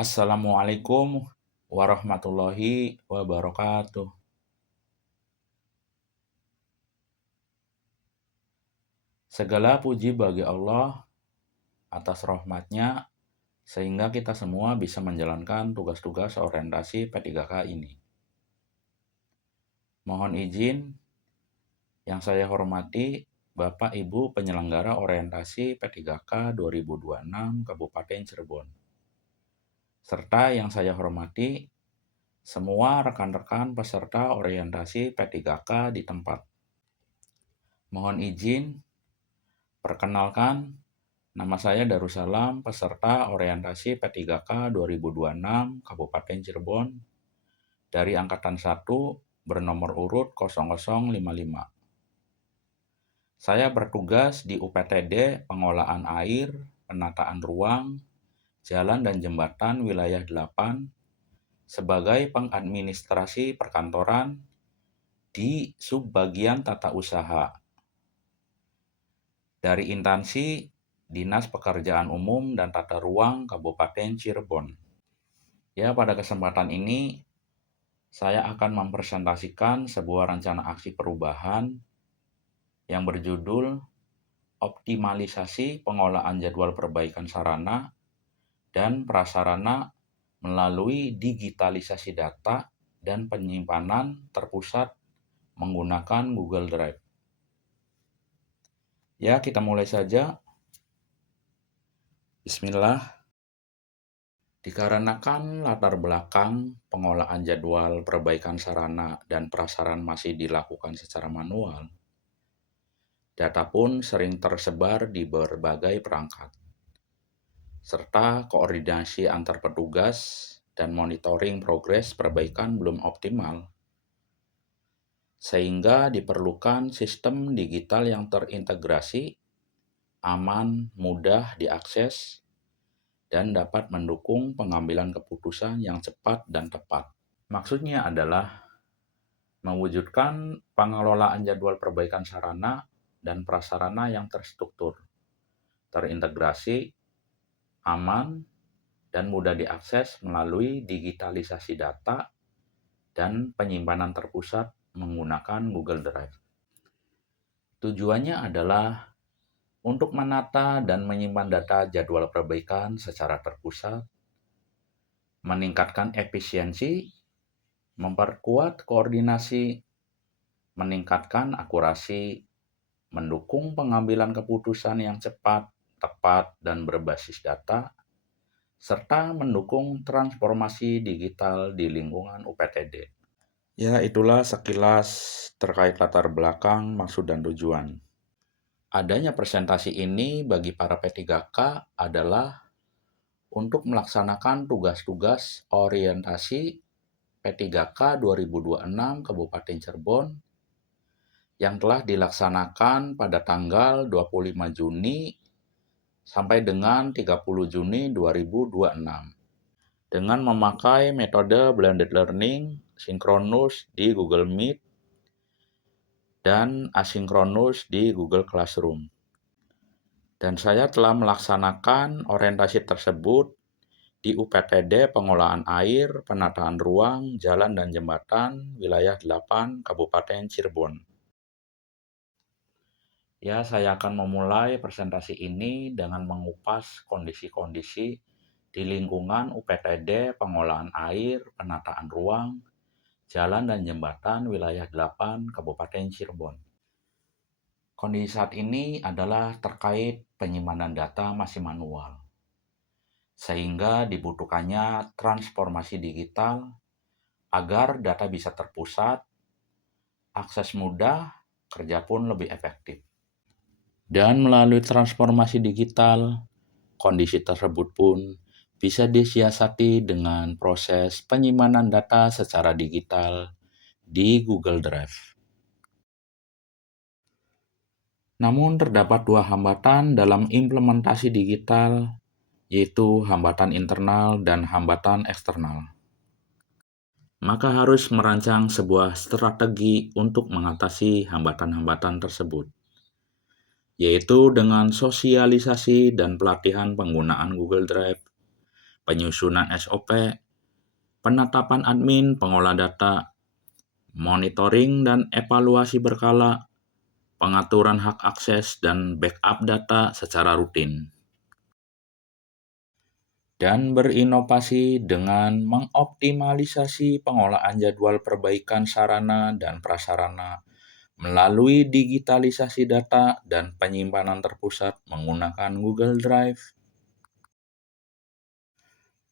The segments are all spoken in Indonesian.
Assalamualaikum warahmatullahi wabarakatuh. Segala puji bagi Allah atas rahmat-Nya sehingga kita semua bisa menjalankan tugas-tugas orientasi P3K ini. Mohon izin yang saya hormati Bapak Ibu penyelenggara orientasi P3K 2026 Kabupaten Cirebon. Serta yang saya hormati semua rekan-rekan peserta orientasi P3K di tempat. Mohon izin perkenalkan, nama saya Darussalam, peserta orientasi P3K 2026 Kabupaten Cirebon dari Angkatan 1 bernomor urut 0055. Saya bertugas di UPTD Pengolahan Air, Penataan Ruang, Jalan dan Jembatan Wilayah 8 sebagai pengadministrasi perkantoran di Subbagian Tata Usaha dari instansi Dinas Pekerjaan Umum dan Tata Ruang Kabupaten Cirebon. Ya, pada kesempatan ini saya akan mempresentasikan sebuah rencana aksi perubahan yang berjudul Optimalisasi Pengolahan Jadwal Perbaikan Sarana dan Prasarana melalui digitalisasi data dan penyimpanan terpusat menggunakan Google Drive. Ya, kita mulai saja. Bismillah. Dikarenakan latar belakang pengolahan jadwal perbaikan sarana dan prasarana masih dilakukan secara manual, data pun sering tersebar di berbagai perangkat, serta koordinasi antar petugas dan monitoring progres perbaikan belum optimal, sehingga diperlukan sistem digital yang terintegrasi, aman, mudah diakses, dan dapat mendukung pengambilan keputusan yang cepat dan tepat. Maksudnya adalah mewujudkan pengelolaan jadwal perbaikan sarana dan prasarana yang terstruktur, terintegrasi, aman, dan mudah diakses melalui digitalisasi data dan penyimpanan terpusat menggunakan Google Drive. Tujuannya adalah untuk menata dan menyimpan data jadwal perbaikan secara terpusat, meningkatkan efisiensi, memperkuat koordinasi, meningkatkan akurasi, mendukung pengambilan keputusan yang cepat, tepat, dan berbasis data, serta mendukung transformasi digital di lingkungan UPTD. Ya, itulah sekilas terkait latar belakang, maksud, dan tujuan. Adanya presentasi ini bagi para P3K adalah untuk melaksanakan tugas-tugas orientasi P3K 2026 Kabupaten Cirebon yang telah dilaksanakan pada tanggal 25 Juni sampai dengan 30 Juni 2026 dengan memakai metode blended learning sinkronus di Google Meet dan asinkronus di Google Classroom. Dan saya telah melaksanakan orientasi tersebut di UPTD Pengolahan Air, Penataan Ruang, Jalan dan Jembatan, Wilayah 8, Kabupaten Cirebon. Ya, saya akan memulai presentasi ini dengan mengupas kondisi-kondisi di lingkungan UPTD Pengolahan Air, Penataan Ruang, Jalan dan Jembatan, Wilayah 8, Kabupaten Cirebon. Kondisi saat ini adalah terkait penyimpanan data masih manual, sehingga dibutuhkannya transformasi digital agar data bisa terpusat, akses mudah, kerja pun lebih efektif. Dan melalui transformasi digital, kondisi tersebut pun bisa disiasati dengan proses penyimpanan data secara digital di Google Drive. Namun terdapat dua hambatan dalam implementasi digital, yaitu hambatan internal dan hambatan eksternal. Maka harus merancang sebuah strategi untuk mengatasi hambatan-hambatan tersebut, yaitu dengan sosialisasi dan pelatihan penggunaan Google Drive penyusunan SOP, penetapan admin pengolah data, monitoring dan evaluasi berkala, pengaturan hak akses dan backup data secara rutin, dan berinovasi dengan mengoptimalisasi pengolahan jadwal perbaikan sarana dan prasarana melalui digitalisasi data dan penyimpanan terpusat menggunakan Google Drive.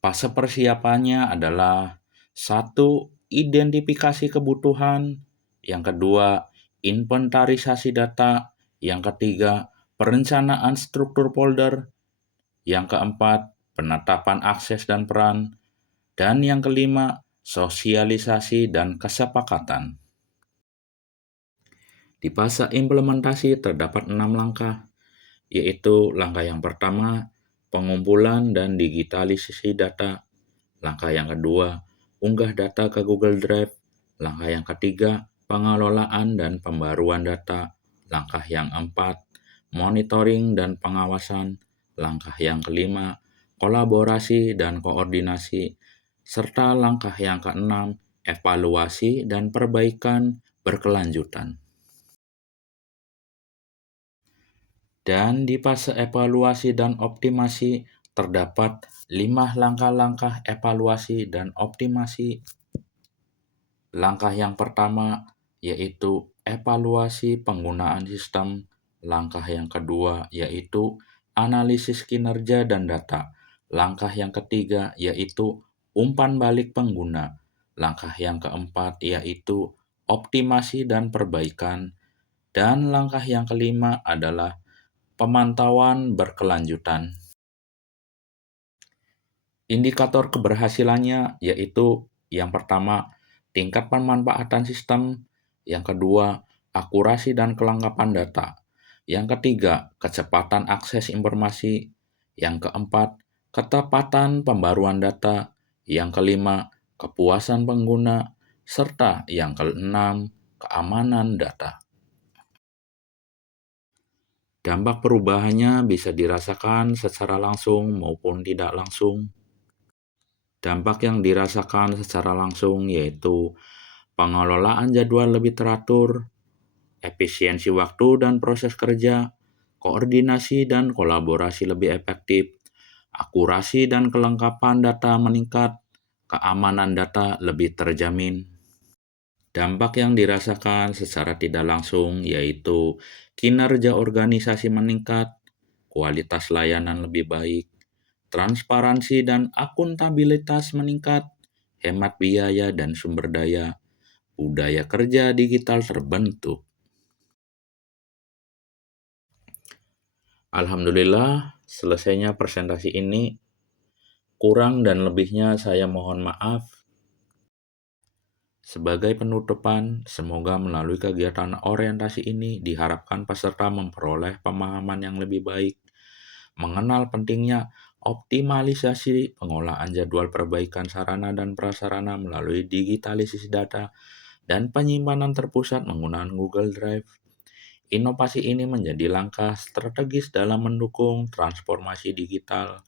Fase persiapannya adalah: satu, identifikasi kebutuhan; yang kedua, inventarisasi data; yang ketiga, perencanaan struktur folder; yang keempat, penetapan akses dan peran; dan yang kelima, sosialisasi dan kesepakatan. Di fase implementasi terdapat 6 langkah, yaitu langkah yang pertama, pengumpulan dan digitalisasi data; langkah yang kedua, unggah data ke Google Drive; langkah yang ketiga, pengelolaan dan pembaruan data; langkah yang keempat, monitoring dan pengawasan; langkah yang kelima, kolaborasi dan koordinasi; serta langkah yang keenam, evaluasi dan perbaikan berkelanjutan. Dan di fase evaluasi dan optimasi terdapat 5 langkah-langkah evaluasi dan optimasi. Langkah yang pertama yaitu evaluasi penggunaan sistem. Langkah yang kedua yaitu analisis kinerja dan data. Langkah yang ketiga yaitu umpan balik pengguna. Langkah yang keempat yaitu optimasi dan perbaikan. Dan langkah yang kelima adalah pemantauan berkelanjutan. Indikator keberhasilannya yaitu yang pertama, tingkat pemanfaatan sistem; yang kedua, akurasi dan kelengkapan data; yang ketiga, kecepatan akses informasi; yang keempat, ketepatan pembaruan data; yang kelima, kepuasan pengguna; serta yang keenam, keamanan data. Dampak perubahannya bisa dirasakan secara langsung maupun tidak langsung. Dampak yang dirasakan secara langsung yaitu pengelolaan jadwal lebih teratur, efisiensi waktu dan proses kerja, koordinasi dan kolaborasi lebih efektif, akurasi dan kelengkapan data meningkat, keamanan data lebih terjamin. Dampak yang dirasakan secara tidak langsung yaitu kinerja organisasi meningkat, kualitas layanan lebih baik, transparansi dan akuntabilitas meningkat, hemat biaya dan sumber daya, budaya kerja digital terbentuk. Alhamdulillah, selesainya presentasi ini. Kurang dan lebihnya saya mohon maaf. Sebagai penutupan, semoga melalui kegiatan orientasi ini diharapkan peserta memperoleh pemahaman yang lebih baik, mengenal pentingnya optimalisasi pengolahan jadwal perbaikan sarana dan prasarana melalui digitalisasi data dan penyimpanan terpusat menggunakan Google Drive. Inovasi ini menjadi langkah strategis dalam mendukung transformasi digital,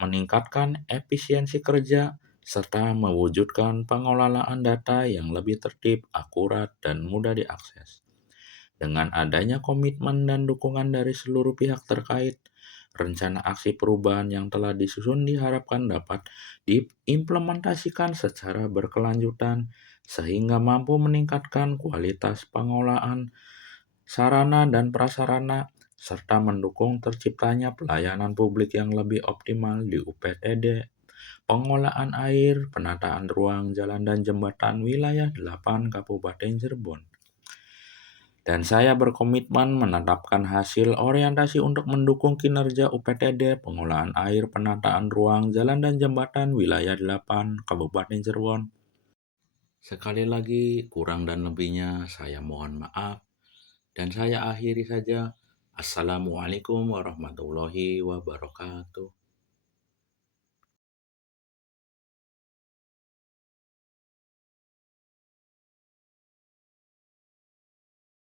meningkatkan efisiensi kerja, serta mewujudkan pengelolaan data yang lebih tertib, akurat, dan mudah diakses. Dengan adanya komitmen dan dukungan dari seluruh pihak terkait, rencana aksi perubahan yang telah disusun diharapkan dapat diimplementasikan secara berkelanjutan sehingga mampu meningkatkan kualitas pengolahan sarana dan prasarana serta mendukung terciptanya pelayanan publik yang lebih optimal di UPTD, pengolahan air, penataan ruang, jalan dan jembatan wilayah 8 Kabupaten Cirebon. Dan saya berkomitmen menetapkan hasil orientasi untuk mendukung kinerja UPTD, pengolahan air, penataan ruang, jalan dan jembatan wilayah 8 Kabupaten Cirebon. Sekali lagi, kurang dan lebihnya saya mohon maaf. Dan saya akhiri saja. Assalamualaikum warahmatullahi wabarakatuh.